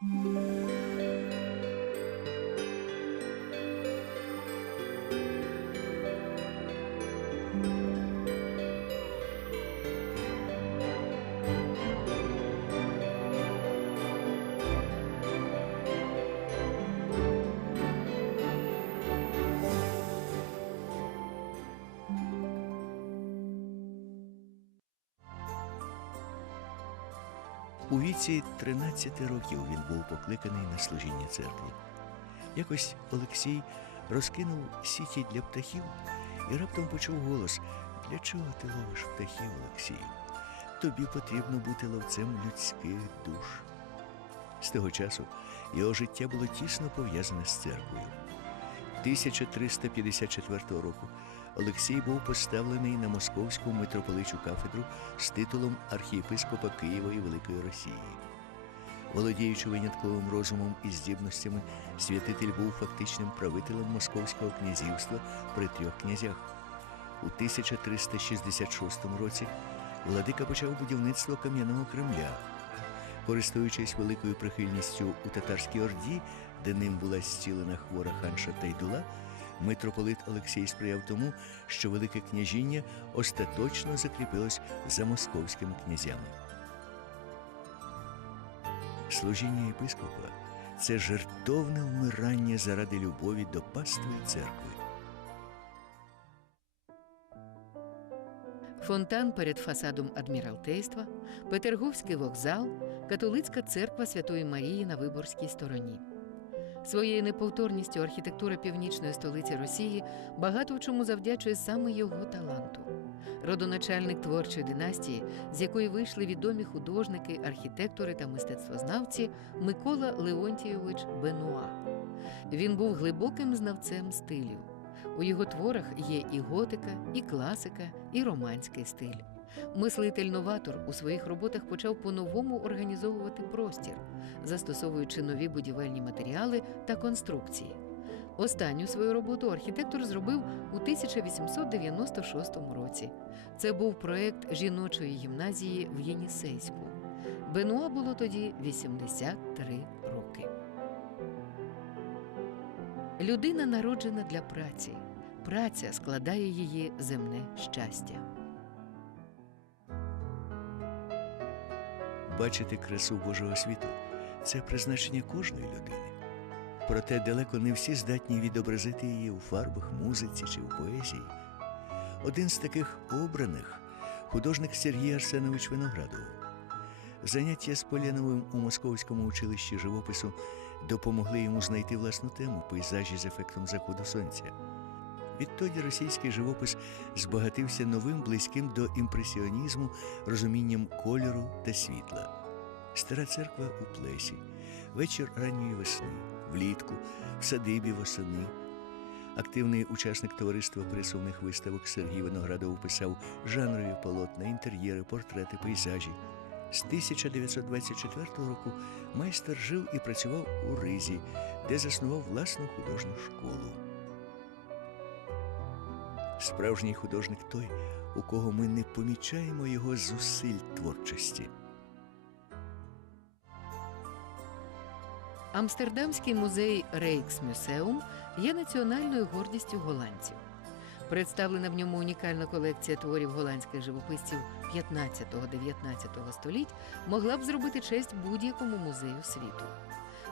Música У віці 13 років він був покликаний на служіння церкві. Якось Олексій розкинув сіті для птахів і раптом почув голос: Для чого ти ловиш птахів, Олексію? Тобі потрібно бути ловцем людських душ. З того часу його життя було тісно пов'язане з церквою. 1354 року Олексій був поставлений на московську митрополичу кафедру з титулом архієпископа Києва і Великої Росії. Володіючи винятковим розумом і здібностями, святитель був фактичним правителем московського князівства при трьох князях. У 1366 році владика почав будівництво кам'яного Кремля. Користуючись великою прихильністю у татарській орді, де ним була зцілена хвора ханша Тайдула, митрополит Олексій сприяв тому, що Велике княжіння остаточно закріпилось за московськими князями. Служіння єпископа це жертовне вмирання заради любові до пастви і церкви. Фонтан перед фасадом адміралтейства, Петерговський вокзал, католицька церква Святої Марії на Виборській стороні. Своєю неповторністю архітектура північної столиці Росії багато в чому завдячує саме його таланту. Родоначальник творчої династії, з якої вийшли відомі художники, архітектори та мистецтвознавці Микола Леонтійович Бенуа. Він був глибоким знавцем стилів. У його творах є і готика, і класика, і романський стиль. Мислитель-новатор у своїх роботах почав по-новому організовувати простір, застосовуючи нові будівельні матеріали та конструкції. Останню свою роботу архітектор зробив у 1896 році. Це був проект жіночої гімназії в Єнісейську. Бенуа було тоді 83 роки. Людина народжена для праці. Праця складає її земне щастя. Бачити красу Божого світу це призначення кожної людини. Проте далеко не всі здатні відобразити її у фарбах, музиці чи в поезії. Один з таких обраних художник Сергій Арсенович Виноградов. Заняття з Поляновим у Московському училищі живопису допомогли йому знайти власну тему пейзажі з ефектом заходу сонця. Відтоді російський живопис збагатився новим близьким до імпресіонізму розумінням кольору та світла. Стара церква у плесі, вечір ранньої весни, влітку, в садибі восени. Активний учасник товариства пересувних виставок Сергій Виноградов писав жанрові полотна, інтер'єри, портрети, пейзажі. З 1924 року майстер жив і працював у Ризі, де заснував власну художню школу. Справжній художник той, у кого ми не помічаємо його зусиль творчості. Амстердамський музей Рейксмюсеум є національною гордістю голландців. Представлена в ньому унікальна колекція творів голландських живописців 15-19 століть могла б зробити честь будь-якому музею світу.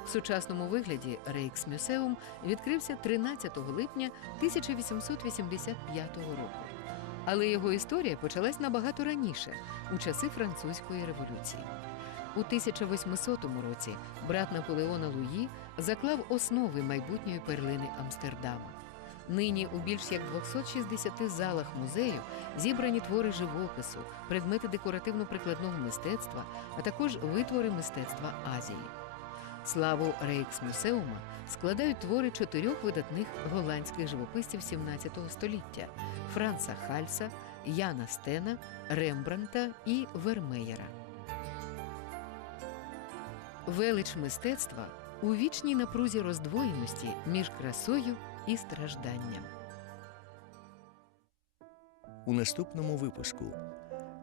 В сучасному вигляді Рейксмюсеум відкрився 13 липня 1885 року. Але його історія почалась набагато раніше, у часи французької революції. У 1800 році брат Наполеона Луї заклав основи майбутньої перлини Амстердама. Нині у більш як 260 залах музею зібрані твори живопису, предмети декоративно-прикладного мистецтва, а також витвори мистецтва Азії. Славу Рейксмюсеума складають твори чотирьох видатних голландських живописців 17 століття Франца Хальса, Яна Стена, Рембранта і Вермеєра. Велич мистецтва у вічній напрузі роздвоєності між красою і стражданням. У наступному випуску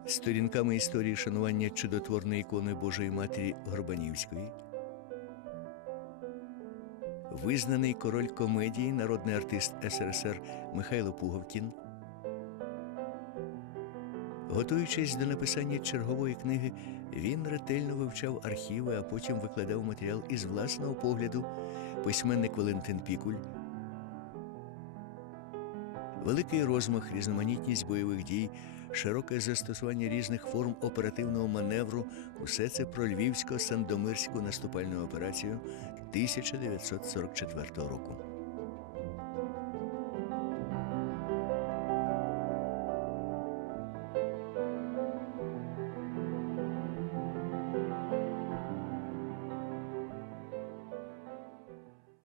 сторінками історії шанування чудотворної ікони Божої Матері Горбанівської визнаний король комедії, народний артист СРСР Михайло Пуговкін. Готуючись до написання чергової книги, він ретельно вивчав архіви, а потім викладав матеріал із власного погляду письменник Валентин Пікуль. Великий розмах, різноманітність бойових дій, широке застосування різних форм оперативного маневру усе це про львівсько-сандомирську наступальну операцію 1944 року.